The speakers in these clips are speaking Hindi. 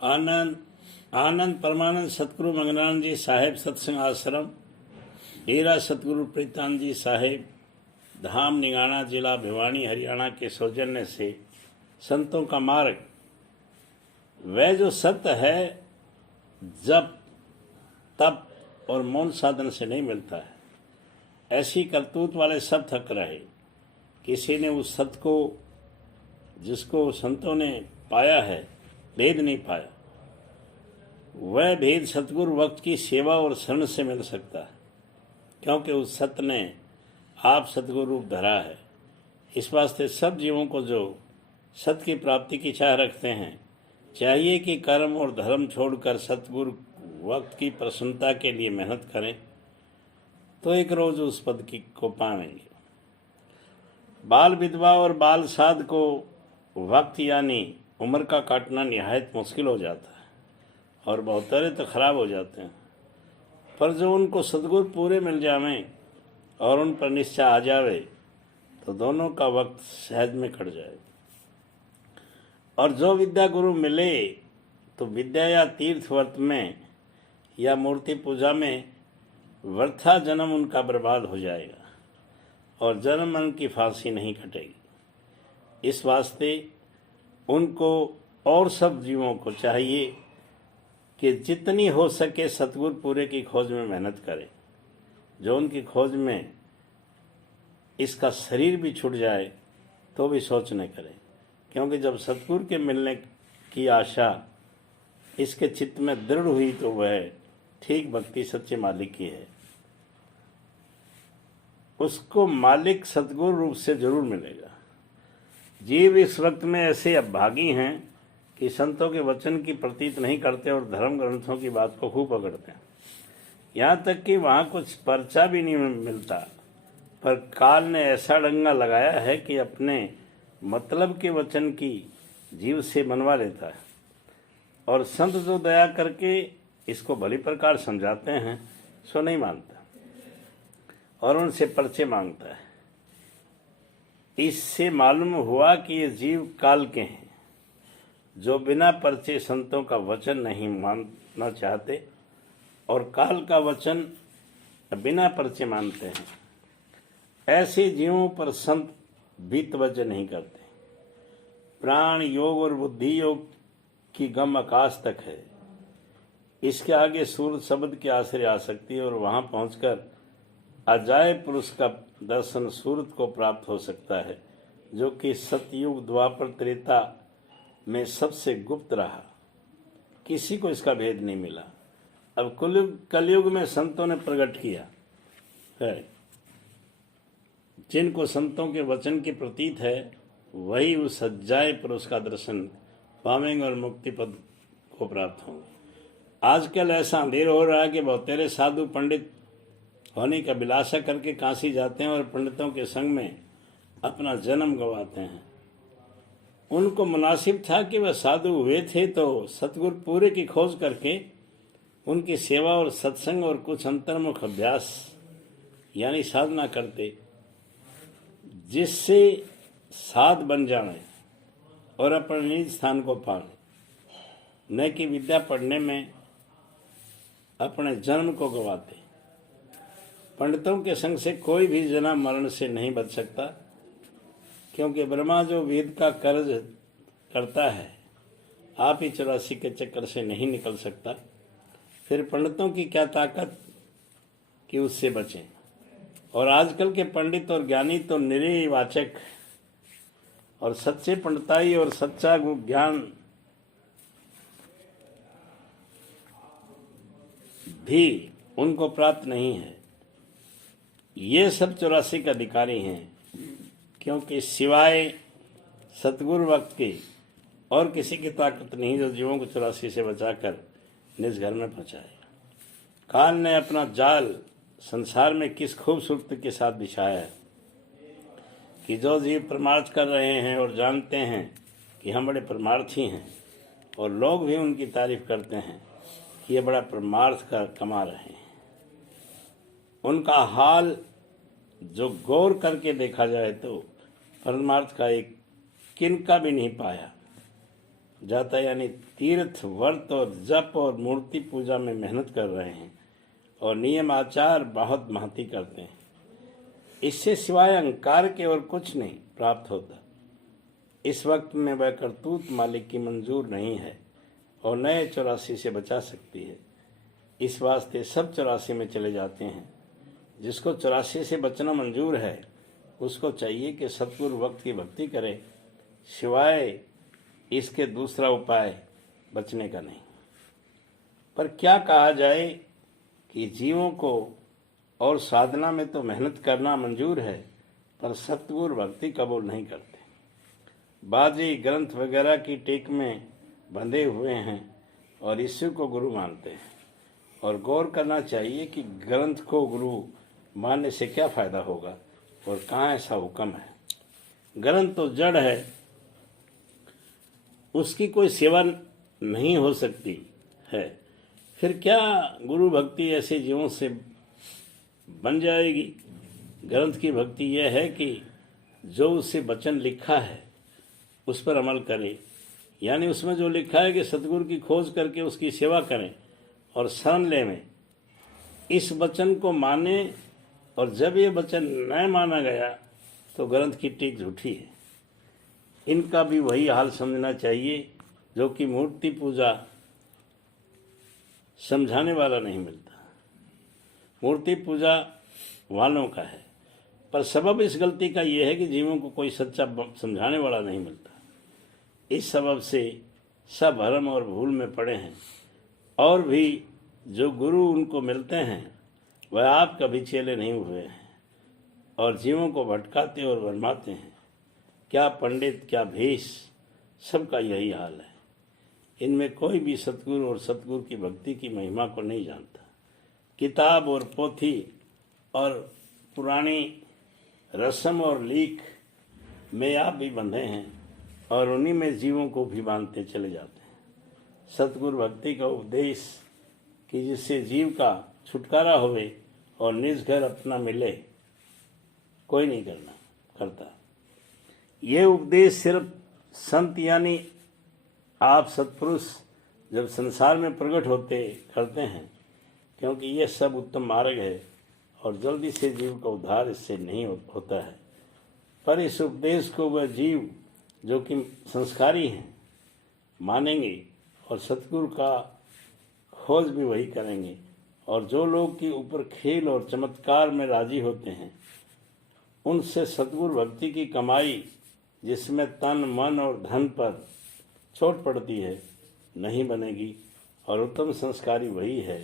आनंद आनंद परमानंद सतगुरु मंगनानंद जी साहेब सत्संग आश्रम, हीरा सतगुरु प्रीतानंद जी साहेब, धाम निगाना, जिला भिवानी, हरियाणा के सौजन्य से संतों का मार्ग, वह जो सत्य है जब तप और मौन साधन से नहीं मिलता है। ऐसी करतूत वाले सब थक रहे। किसी ने उस सत्य को जिसको संतों ने पाया है भेद नहीं पाया। वह भेद सतगुरु वक्त की सेवा और शरण से मिल सकता है, क्योंकि उस सत्य ने आप सतगुरु रूप धरा है। इस वास्ते सब जीवों को जो सत्य की प्राप्ति की चाह रखते हैं, चाहिए कि कर्म और धर्म छोड़कर सतगुरु वक्त की प्रसन्नता के लिए मेहनत करें, तो एक रोज उस पद को पाएंगे। बाल विधवा और बाल साध को वक्त यानी उम्र का काटना निहायत मुश्किल हो जाता है और बहुतरे तो खराब हो जाते हैं। पर जो उनको सतगुरु पूरे मिल जावें और उन पर निश्चय आ जावे, तो दोनों का वक्त सहज में कट जाए। और जो विद्या गुरु मिले तो विद्या या तीर्थ व्रत में या मूर्ति पूजा में व्यर्था जन्म उनका बर्बाद हो जाएगा और जन्म मन की फांसी नहीं कटेगी। इस वास्ते उनको और सब जीवों को चाहिए कि जितनी हो सके सतगुरु पूरे की खोज में मेहनत करें। जो उनकी खोज में इसका शरीर भी छूट जाए तो भी सोच न करें, क्योंकि जब सतगुरु के मिलने की आशा इसके चित्त में दृढ़ हुई तो वह ठीक भक्ति सच्चे मालिक की है। उसको मालिक सतगुरु रूप से जरूर मिलेगा। जीव इस वक्त में ऐसे अभागी हैं कि संतों के वचन की प्रतीत नहीं करते और धर्म ग्रंथों की बात को खूब पकड़ते हैं। यहाँ तक कि वहाँ कुछ पर्चा भी नहीं मिलता, पर काल ने ऐसा डंगा लगाया है कि अपने मतलब के वचन की जीव से मनवा लेता है। और संत जो दया करके इसको भली प्रकार समझाते हैं सो नहीं मानता और उनसे पर्चे मांगता है। इससे मालूम हुआ कि ये जीव काल के हैं, जो बिना पर्चे संतों का वचन नहीं मानना चाहते और काल का वचन बिना पर्चे मानते हैं। ऐसे जीवों पर संत भी तवज्जो नहीं करते। प्राण योग और बुद्धि योग की गम आकाश तक है। इसके आगे सूरज शब्द के आश्रय आ सकती है और वहां पहुंचकर अजायब पुरुष का दर्शन सूरज को प्राप्त हो सकता है, जो कि सतयुग द्वापर त्रेता में सबसे गुप्त रहा। किसी को इसका भेद नहीं मिला। अब कलयुग में संतों ने प्रकट किया है। जिनको संतों के वचन की प्रतीत है वही उस अजायब पुरुष का दर्शन पावेंगे और मुक्ति पद को प्राप्त होंगे। आजकल ऐसा अंधेर हो रहा है कि बहुतेरे साधु पंडित होने का बिलासा करके काशी जाते हैं और पंडितों के संग में अपना जन्म गंवाते हैं। उनको मुनासिब था कि वह साधु हुए थे तो सतगुरु पूरे की खोज करके उनकी सेवा और सत्संग और कुछ अंतर्मुख अभ्यास यानी साधना करते, जिससे साध बन जाए और अपने निज स्थान को पाए, न कि विद्या पढ़ने में अपने जन्म को गवाते। पंडितों के संग से कोई भी जन्म मरण से नहीं बच सकता, क्योंकि ब्रह्मा जो वेद का कर्ज करता है आप ही 84 के चक्कर से नहीं निकल सकता। फिर पंडितों की क्या ताकत कि उससे बचें। और आजकल के पंडित और ज्ञानी तो निरीह वाचक और सच्चे पंडिताई और सच्चा ज्ञान भी उनको प्राप्त नहीं है। ये सब 84 के अधिकारी हैं, क्योंकि सिवाय सतगुरु वक्त के और किसी की ताकत नहीं जो जीवों को 84 से बचाकर निज घर में पहुंचाए। काल ने अपना जाल संसार में किस खूबसूरती के साथ बिछाया है कि जो जीव परमार्थ कर रहे हैं और जानते हैं कि हम बड़े परमार्थी हैं और लोग भी उनकी तारीफ करते हैं कि ये बड़ा परमार्थ का कमा रहे हैं, उनका हाल जो गौर करके देखा जाए तो परमार्थ का एक किनका भी नहीं पाया। जाता है, यानी तीर्थ, व्रत और जप और मूर्ति पूजा में मेहनत कर रहे हैं और नियम आचार बहुत महती करते हैं। इससे सिवाय अहंकार के और कुछ नहीं प्राप्त होता। इस वक्त में वह करतूत मालिक की मंजूर नहीं है और नए 84 से बचा सकती है। इस वास्ते सब 84 में चले जाते हैं। जिसको 84 से बचना मंजूर है उसको चाहिए कि सतगुरु वक्त की भक्ति करे, सिवाय इसके दूसरा उपाय बचने का नहीं। पर क्या कहा जाए कि जीवों को और साधना में तो मेहनत करना मंजूर है, पर सतगुरु भक्ति कबूल नहीं करते। बाजी ग्रंथ वगैरह की टेक में बंधे हुए हैं और इसी को गुरु मानते हैं। और गौर करना चाहिए कि ग्रंथ को गुरु मानने से क्या फायदा होगा और कहाँ ऐसा हुक्म है। ग्रंथ तो जड़ है, उसकी कोई सेवा नहीं हो सकती है। फिर क्या गुरु भक्ति ऐसे जीवों से बन जाएगी? ग्रंथ की भक्ति यह है कि जो उससे वचन लिखा है उस पर अमल करें, यानी उसमें जो लिखा है कि सतगुरु की खोज करके उसकी सेवा करें और शरण लें, इस वचन को माने। और जब ये वचन न माना गया तो ग्रंथ की टीक झूठी है। इनका भी वही हाल समझना चाहिए जो कि मूर्ति पूजा समझाने वाला नहीं मिलता, मूर्ति पूजा वालों का है। पर सबब इस गलती का यह है कि जीवों को कोई सच्चा समझाने वाला नहीं मिलता। इस सबब से सब भरम और भूल में पड़े हैं। और भी जो गुरु उनको मिलते हैं वह आप कभी चेले नहीं हुए हैं और जीवों को भटकाते और भरमाते हैं। क्या पंडित, क्या भीष, सबका यही हाल है। इनमें कोई भी सतगुरु और सतगुरु की भक्ति की महिमा को नहीं जानता। किताब और पोथी और पुरानी रस्म और लीक में आप भी बंधे हैं और उन्हीं में जीवों को भी बांधते चले जाते हैं। सतगुरु भक्ति का उपदेश कि जिससे जीव का छुटकारा होवे और निज घर अपना मिले, कोई नहीं करता। ये उपदेश सिर्फ संत यानी आप सत्पुरुष जब संसार में प्रकट होते करते हैं, क्योंकि यह सब उत्तम मार्ग है और जल्दी से जीव का उद्धार इससे नहीं होता है। पर इस उपदेश को वह जीव जो कि संस्कारी हैं मानेंगे और सतगुरु का खोज भी वही करेंगे। और जो लोग के ऊपर खेल और चमत्कार में राजी होते हैं उनसे सतगुरु भक्ति की कमाई, जिसमें तन, मन और धन पर चोट पड़ती है, नहीं बनेगी। और उत्तम संस्कारी वही है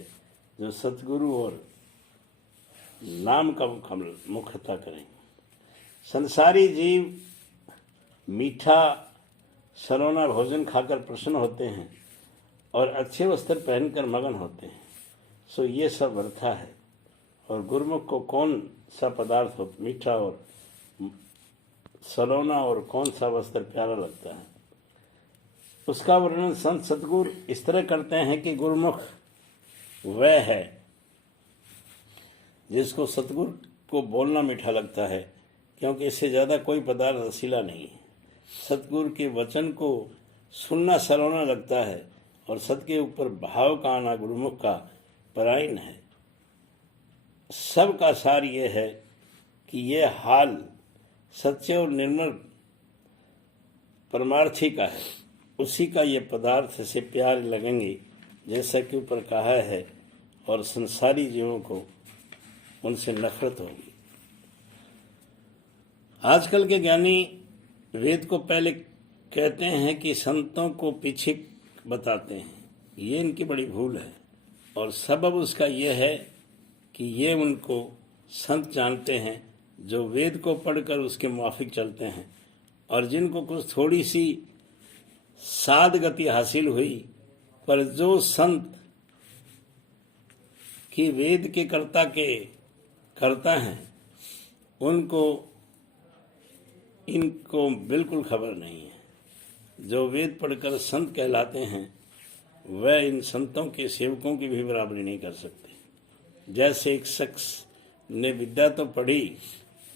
जो सतगुरु और नाम का मुख्यता करें। संसारी जीव मीठा सरोना भोजन खाकर प्रसन्न होते हैं और अच्छे वस्त्र पहनकर मगन होते हैं, सो ये सब व्यर्था है। और गुरुमुख को कौन सा पदार्थ हो मीठा और सलोना और कौन सा वस्त्र प्यारा लगता है, उसका वर्णन संत सतगुरु इस तरह करते हैं कि गुरुमुख वह है जिसको सतगुरु को बोलना मीठा लगता है, क्योंकि इससे ज़्यादा कोई पदार्थ रसीला नहीं है। सतगुरु के वचन को सुनना सलोना लगता है और सत के ऊपर भाव का आना गुरुमुख का परायण है। सब का सार ये है कि ये हाल सच्चे और निर्मल परमार्थी का है, उसी का ये पदार्थ से प्यार लगेंगे जैसा कि ऊपर कहा है, और संसारी जीवों को उनसे नफरत होगी। आजकल के ज्ञानी वेद को पहले कहते हैं कि संतों को पीछे बताते हैं, ये इनकी बड़ी भूल है। और सबब उसका यह है कि ये उनको संत जानते हैं जो वेद को पढ़कर उसके मुआफिक चलते हैं, और जिनको कुछ थोड़ी सी साध गति हासिल हुई, पर जो संत की वेद के करता हैं उनको इनको बिल्कुल खबर नहीं है। जो वेद पढ़कर संत कहलाते हैं वह इन संतों के सेवकों की भी बराबरी नहीं कर सकते। जैसे एक शख्स ने विद्या तो पढ़ी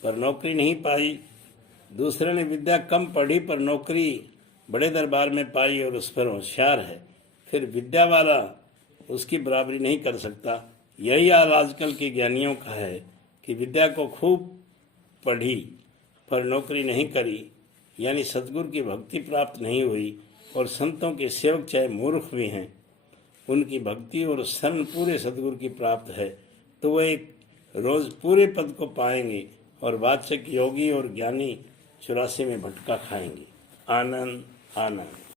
पर नौकरी नहीं पाई, दूसरे ने विद्या कम पढ़ी पर नौकरी बड़े दरबार में पाई और उस पर होशियार है, फिर विद्या वाला उसकी बराबरी नहीं कर सकता। यही हाल आजकल के ज्ञानियों का है कि विद्या को खूब पढ़ी पर नौकरी नहीं करी, यानी सतगुरु की भक्ति प्राप्त नहीं हुई, और संतों के सेवक चाहे मूर्ख भी हैं, उनकी भक्ति और शरण पूरे सतगुरु की प्राप्त है, तो वह एक रोज पूरे पद को पाएंगे और वाचक योगी और ज्ञानी 84 में भटका खाएंगे। आनंद आनंद।